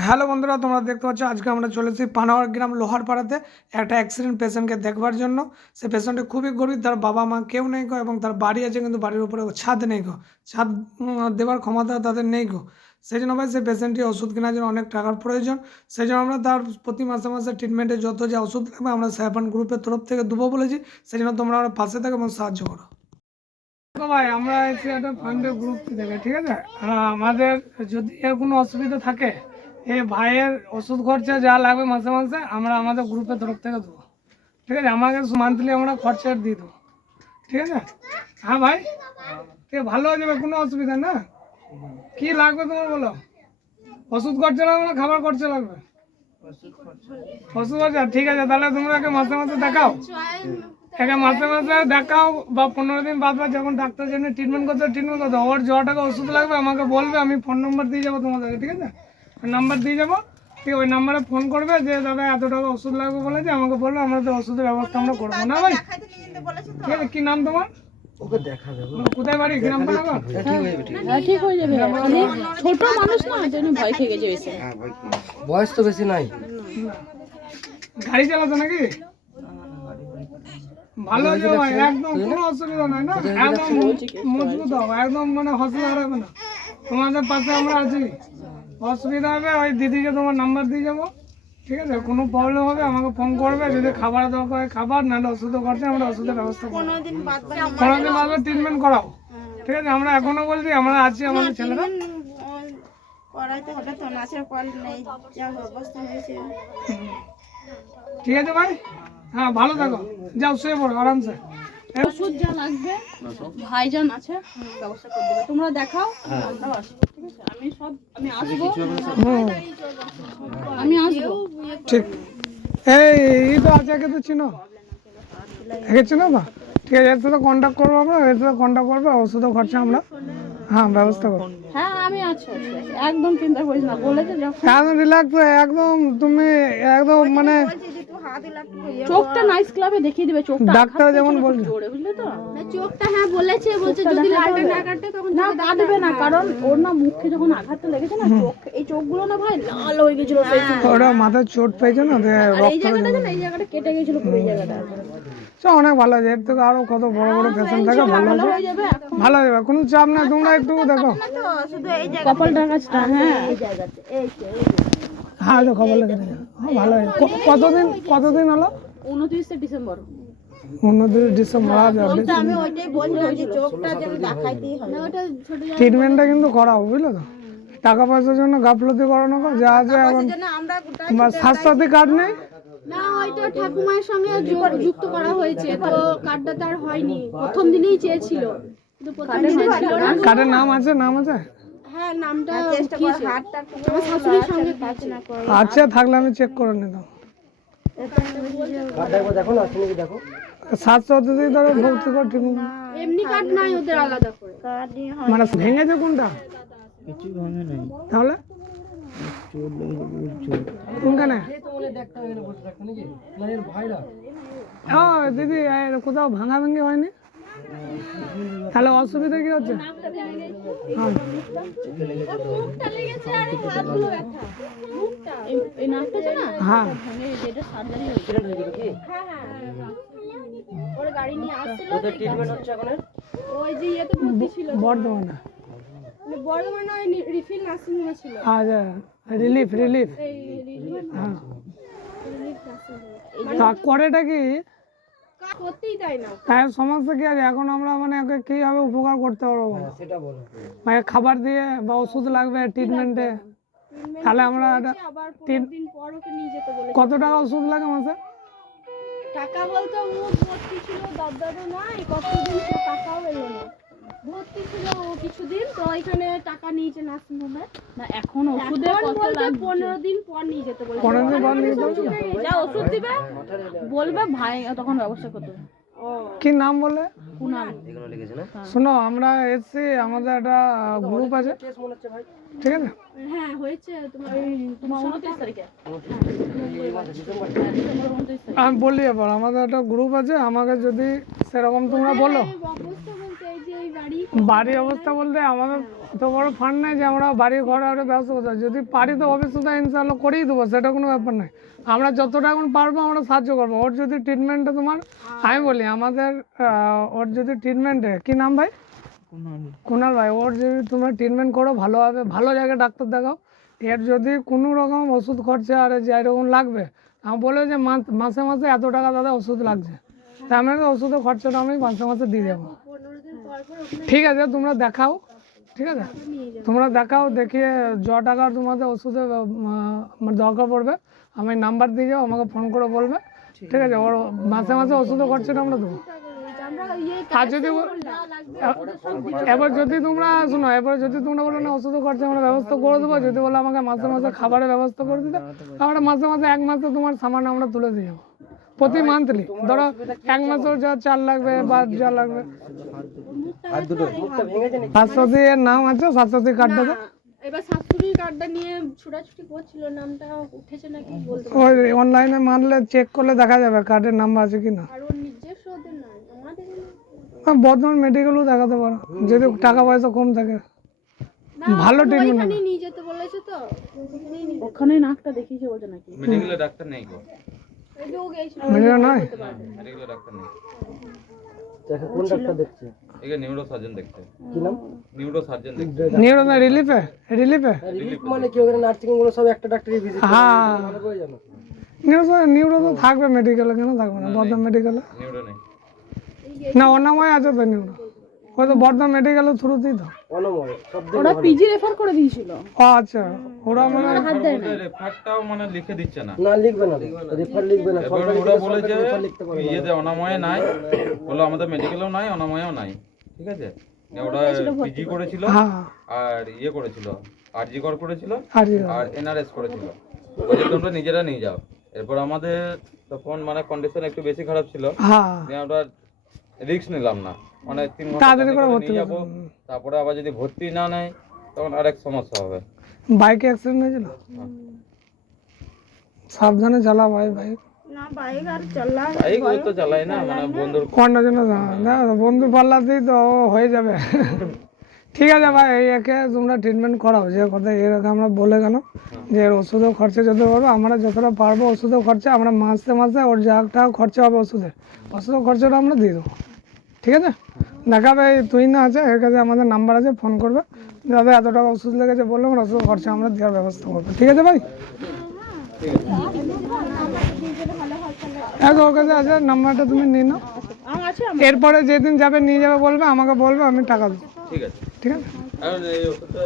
Hello বন্ধুরা, তোমরা দেখতে পাচ্ছ আজকে আমরা চলেছি পানাওয়ার গ্রাম লোহারপাড়াতে একটা অ্যাক্সিডেন্ট পেশেন্টকে দেখবার জন্য। সে পেশেন্টটি খুবই গরিব, তার বাবা মা কেউ নেই গো, এবং তার বাড়ি আছে কিন্তু বাড়ির উপরে ছাদ নেই গো, ছাদ দেওয়ার ক্ষমতা তাদের নেই গো। সেই জন্য ভাই সেই পেশেন্টটি ওষুধ কেনার জন্য অনেক টাকার প্রয়োজন। সেই জন্য আমরা তার প্রতি মাসে মাসে ট্রিটমেন্টে যত যা ওষুধ লাগবে আমরা সাইফান গ্রুপের তরফ থেকে দেবো বলেছি। সেই জন্য তোমরা আমার পাশে থাকো এবং সাহায্য করো। ভাই আমরা এসে একটা ফান্ডের গ্রুপ থেকে, ঠিক আছে, আমাদের যদি এর কোনো অসুবিধা থাকে, এই ভাইয়ের ওষুধ খরচা যা লাগবে মাসে মাসে আমরা আমাদের গ্রুপের তরফ থেকে দেবো, ঠিক আছে। আমাকে মান্থলি আমরা খরচা দিয়ে দেবো, ঠিক আছে। হ্যাঁ ভাই, ঠিক আছে, ভালো হয়ে যাবে, কোনো অসুবিধা না। কি লাগবে তোমার বলো? ওষুধ খরচা লাগবে না খাবার খরচা লাগবে? ওষুধ খরচা, ঠিক আছে। তাহলে তোমরা মাসে মাসে দেখাও, একে মাসে মাসে দেখাও বা 15 দিন বাদ বাদ যখন ডাক্তার জন্য ট্রিটমেন্ট করতে ওর য টাকা ওষুধ লাগবে আমাকে বলবে, আমি ফোন নম্বর দিয়ে যাবো তোমাদেরকে, ঠিক আছে। নাম্বার দিয়ে যাবো, ঠিক, ওই নাম্বারে ফোন করবে যে দাদা এত টাকা ওষুধ লাগবে বলেছে, আমাকে বলবে, আমরা তো ওষুধের ব্যবস্থা আমরা করবো না ভাই, ঠিক আছে। কি নাম তোমার? কোথায় বাড়ি? গ্রাম পানাগড়? ঠিক হয়ে যাবে। ছোট মানুষ না, জন্য ভয় খেয়ে গেছে বেশি। বয়স তো বেশি নাই। গাড়ি চালাতো নাকি? ভালো হয়ে যাবে ভাই, একদম কোনো অসুবিধা নাই না, একদম মজবুত হবে, একদম মানে হসপিটাল হারাবে না, তোমাদের পাশে আমরা আছি। অসুবিধা হবে ওই দিদিকে তোমার নাম্বার দিয়ে যাবো, ঠিক আছে। কোনো প্রবলেম হবে আমাকে ফোন করবে, যদি খাবার দরকার হয় খাবার, নাহলে ওষুধও করতে আমরা ওষুধের ব্যবস্থা করবো। 15 দিন বাদে ট্রিটমেন্ট করাও, ঠিক আছে। আমরা এখনো বলছি আমরা আছি, আমাদের ছেলেরা ঠিক আছে ভাই। হ্যাঁ ভালো থাকো, যাও শুয়ে পড়ো আরামসে। ওষুধ যা লাগবে ভাইজান আছে ব্যবস্থা করে দেবে, তোমরা দেখাও, আমরাও আসি, ঠিক আছে। আমি আসবো, ঠিক। এই তো আছে, একে তো চিনো, একে চিনো না, ঠিক আছে। এর সাথে কন্ট্যাক্ট করবো আমরা, এর সাথে কন্ট্যাক্ট করবো, ওষুধও খরচা আমরা ব্যবস্থা করবো। হ্যাঁ আমি আছি, একদম চিন্তা করিস না, বলেছে যখন একদম রিল্যাক্স, একদম তুমি একদম মানে চোখটা নাইস ক্লাবে দেখিয়ে দিবে, চোখটা ডাক্তার যেমন বলছে জোরে, বুঝলে তো। চোখটা হ্যাঁ বলছে যদি লালটা না কাটে তখন না কাটবে না, কারণ ওর না মুখে যখন আঘাতটা লেগেছে না, চোখ এই চোখগুলো না ভাই লাল হয়ে গেছিল, ওরা মাথায় চোট পেয়েছে না, এই জায়গাটা না, এই জায়গাটা কেটে গেছিল পুরো, এই জায়গাটা অনেক ভালো আছে। এর থেকে আরো কত বড় বড় পেশেন্ট থাকে, ভালো আছে, ভালো হয়ে যাবে, কোনো চাপ না। তোমরা একটু দেখো কপালটার কাছটা, হ্যাঁ এই জায়গাতে, এই হ্যাঁ তো খবর লেগে থাকে, হ্যাঁ ভালো হয়। কতদিন হলো? 29 ডিসেম্বর। 29 ডিসেম্বর আমি ওইটাই বলছি, চোখটা যেন দেখাইতেই হবে, ওটা ছোট ট্রিটমেন্টটা কিন্তু করাবো, বুঝলে তো। টাকা পয়সার জন্য গাফলতি করানো যা আছে, এখন স্বাস্থ্যসাথী কার্ড নেই না, ওইটা ঠাকুমার সঙ্গে যুক্ত করা হয়েছে, তো কার্ডটা তার হয়নি, প্রথম দিনেই চেয়েছিল কিন্তু প্রথম দিনে ছিল না। কার্ডের নাম আছে? হ্যাঁ নামটা কি হাতটা আমার শাশুড়ির সঙ্গে কাছে না করে আচ্ছা, থাকলে আমি চেক করে নিতাম। দেখো না, তুমি দেখো। স্বাস্থ্যসাথী ধরো ভর্তি করে ঠিক এমনি কার্ড নাই ওদের, আলাদা করে কার্ডই হয়। মানে ভেঙেছে কোনটা? কিছু ভাঙে নাই। তাহলে কোনখানে? দিদি কোথাও ভাঙা ভেঙে হয়নি? তাহলে অসুবিধা কি হচ্ছে? হ্যাঁ ওর গাড়ি নিয়ে আসছিল, ওদের ট্রিটমেন্ট হচ্ছে এখন। ওই যে ইয়েতে ভর্তি ছিল, বর্ধমানে বর্ধমানে ওই রিফিল নার্সিং হোমে ছিল। আচ্ছা, রিলিফ হ্যাঁ। তা করেটা কি করতেই দেয় না, তাই সমস্যা কি আছে? এখন আমরা মানে ওকে কিভাবে উপকার করতে পারবো? সেটা বলো। মানে খাবার দিয়ে বা ওষুধ লাগবে ট্রিটমেন্টে, তাহলে আমরা আবার 15 দিন পর ওকে নিয়ে যেতে বলেছে। কত টাকা ওষুধ লাগে মাসে? টাকা বলতে ও ভর্তি ছিল, দাদারও নাই, কতদিন সে টাকাও এলো না, ভর্তি ছিল ও কিছুদিন, তো এখানে টাকা নিয়েছে নার্সিং হোমে। না এখন ওষুধের কত লাগবে? 15 দিন পর নিয়ে যেতে বলেছে। 15 দিন পর নিয়ে যাবো। যা ওষুধ দিবে বলবে, ভাই তখন ব্যবস্থা করতে হবে। কি নাম বলে? কুনাল। এগুলো লেগেছে না? শোনো, আমরা এসছি, আমাদের একটা গ্রুপ আছে, ঠিক আছে। হ্যাঁ হয়েছে তোমার তোমার 29 তারিখে, আমি বলি এবার আমাদের একটা গ্রুপ আছে, আমাকে যদি সেরকম তোমরা বলো, অবস্থা বলতে এই যে এই বাড়ি বাড়ির অবস্থা বলতে আমাদের অত বড় ফান্ড নাই যে আমরা বাড়ি ঘর আরে ব্যবস্থা করতে পারি। যদি পারি তো ভবিষ্যতে ইনশাল্লাহ করেই দেবো, সেটা কোনো ব্যাপার নয়। আমরা যতটা এখন পারবো আমরা সাহায্য করবো। ওর যদি ট্রিটমেন্টটা তোমার, আমি বলি আমাদের ওর যদি ট্রিটমেন্টে, কি নাম ভাই? কুনাল ভাই। ওর যদি তোমরা ট্রিটমেন্ট করো ভালোভাবে, ভালো জায়গায় ডাক্তার দেখাও, এর যদি কোনো রকম ওষুধ খরচা আর যাই রকম লাগবে, আমি বলবো যে মাসে মাসে এত টাকা দাদা ওষুধ লাগছে, তার মানে ওষুধের খরচাটা আমি মাসে মাসে দিয়ে দেবো। 15 দিন পর পর ওখানে ঠিক আছে, তোমরা দেখাও, ঠিক আছে, নিয়ে যাবো। তোমরা দেখাও, দেখিয়ে য টাকার তোমাদের ওষুধে আমার দরকার পড়বে আমি নাম্বার দিয়ে যাও, আমাকে ফোন করে বলবে, ঠিক আছে? ওর মাসে মাসে ওষুধের খরচাটা আমরা দেবো। আমরা ইয়ে আর যদি এবার যদি তোমরা শোনো, এবার যদি তোমরা বলো না ওষুধের খরচা আমরা ব্যবস্থা করে দেবো, যদি বলো আমাকে মাসে মাসে খাবারের ব্যবস্থা করে দিতে, আমরা মাসে মাসে 1 মাসে তোমার সামান আমরা তুলে দিয়ে যাবো প্রতি মান্থলি। ধরো 1 মাসের যা চাল লাগবে বা যা লাগবে, হাত দুটো মুখটা ভেঙেছে নাকি? স্বাস্থ্যসাথীর নাম আছে, স্বাস্থ্যসাথী কার্ডটা না, এবার শাশুড়ির কার্ডটা নিয়ে ছোটাছুটি করছিল, নামটা উঠেছে নাকি বলতে পারবো ওই অনলাইনে মানলে চেক করলে দেখা যাবে কার্ডের নাম্বার আছে কি না। না। আর ওর নিজস্ব ওদের নয়, আমাদের বর্ধমান মেডিকেলও দেখাতে পারো যদি টাকা পয়সা কম থাকে। না, ভালো ওখানে treatment ওইখানেই নিয়ে যেতে বলেছে তো, ওখানেই নিয়ে ওখানে নাকটা দেখিয়েছে বলছে নাকি? মেডিকেলে ডাক্তার নেই গো, যেতে ও গেছিল। মেডিকেল নয়, মেডিকেলে ডাক্তার নেই। দেখো কোন ডাক্তার দেখছে? এখানে নিউরো সার্জন দেখতে, কি নাম? নিউরো সার্জন দেখতে। নিউরো না, রিলিফে রিলিফে রিলিফ মানে কি? ওখানে নার্সিং গুলো সব একটা ডাক্তারই ভিজিট করে, হ্যাঁ, ভালো করে জানো। নিউরো তো থাকবে মেডিকেলে, কেন থাকবে না? বর্ধমান মেডিকেলে নিউরো নেই। না, অনাময় আছে তো নিউরো, ওই তো বর্ধমান মেডিকেলের থ্রুতেই তো। অনময় সব দিন ওরা পিজি রেফার করে দিয়েছিল। ও আচ্ছা, ওরা মানে রেফারটাও মানে লিখে দিচ্ছে না। না লিখবে না, রেফার লিখবে না, এবার সরকারি ওরা বলেছে রেফার লিখতে পারে না। ইয়েতে অনাময়ে নাই, বলো আমাদের মেডিকেলেও নাই, অনাময়েও নাই, ঠিক আছে? ওরা পিজি করেছিল হ্যাঁ, আর ইয়ে করেছিল, আরজি কর করেছিল আর আর এনআরএস করেছিল। বলছে তোমরা নিজেরা নিয়ে যাও। এরপর আমাদের তখন মানে কন্ডিশন একটু বেশি খারাপ ছিল, হ্যাঁ, দিয়ে আমরা রিস্ক নিলাম না, মানে 3 ঘন্টা তাড়াতাড়ি করে জার্নি ভর্তি নিয়ে যাবো, তারপরে আবার যদি ভর্তি না নেয় তখন আরেক সমস্যা হবে। বাইকে অ্যাক্সিডেন্ট হয়েছিল। সাবধানে চালা ভাই, ভাই না, বাইক আর চালা বাইক ওই তো চালাই না, মানে বন্ধুর কোনটা জন্য না, বন্ধু পাল্লাতেই তো হয়ে যাবে। ঠিক আছে ভাই, এই একে তোমরা ট্রিটমেন্ট করাও, যে কথা এরকম আমরা বলে কেন যে এর ওষুধের খরচা যত পারবো আমরা যতটা পারবো ওষুধের খরচা আমরা মাসে মাসে ওর যা টাকা খরচা হবে ওষুধের খরচাটা আমরা দিয়ে দেবো, ঠিক আছে? দেখাবে এই তুই না আছে, এর কাছে আমাদের নাম্বার আছে, ফোন করবে, দাদা এত টাকা ওষুধ লেগেছে বললে আমরা ওষুধের খরচা আমরা দেওয়ার ব্যবস্থা করবো, ঠিক আছে ভাই? হ্যাঁ, ওর কাছে আছে, নাম্বারটা তুমি নিয়ে নাও, আমার আছে। এরপরে যেদিন যাবে নিয়ে যাবে বলবে, আমাকে বলবে, আমি টাকা দেবো, ঠিক আছে। ঠিক আছে? আর এই ওষুধটা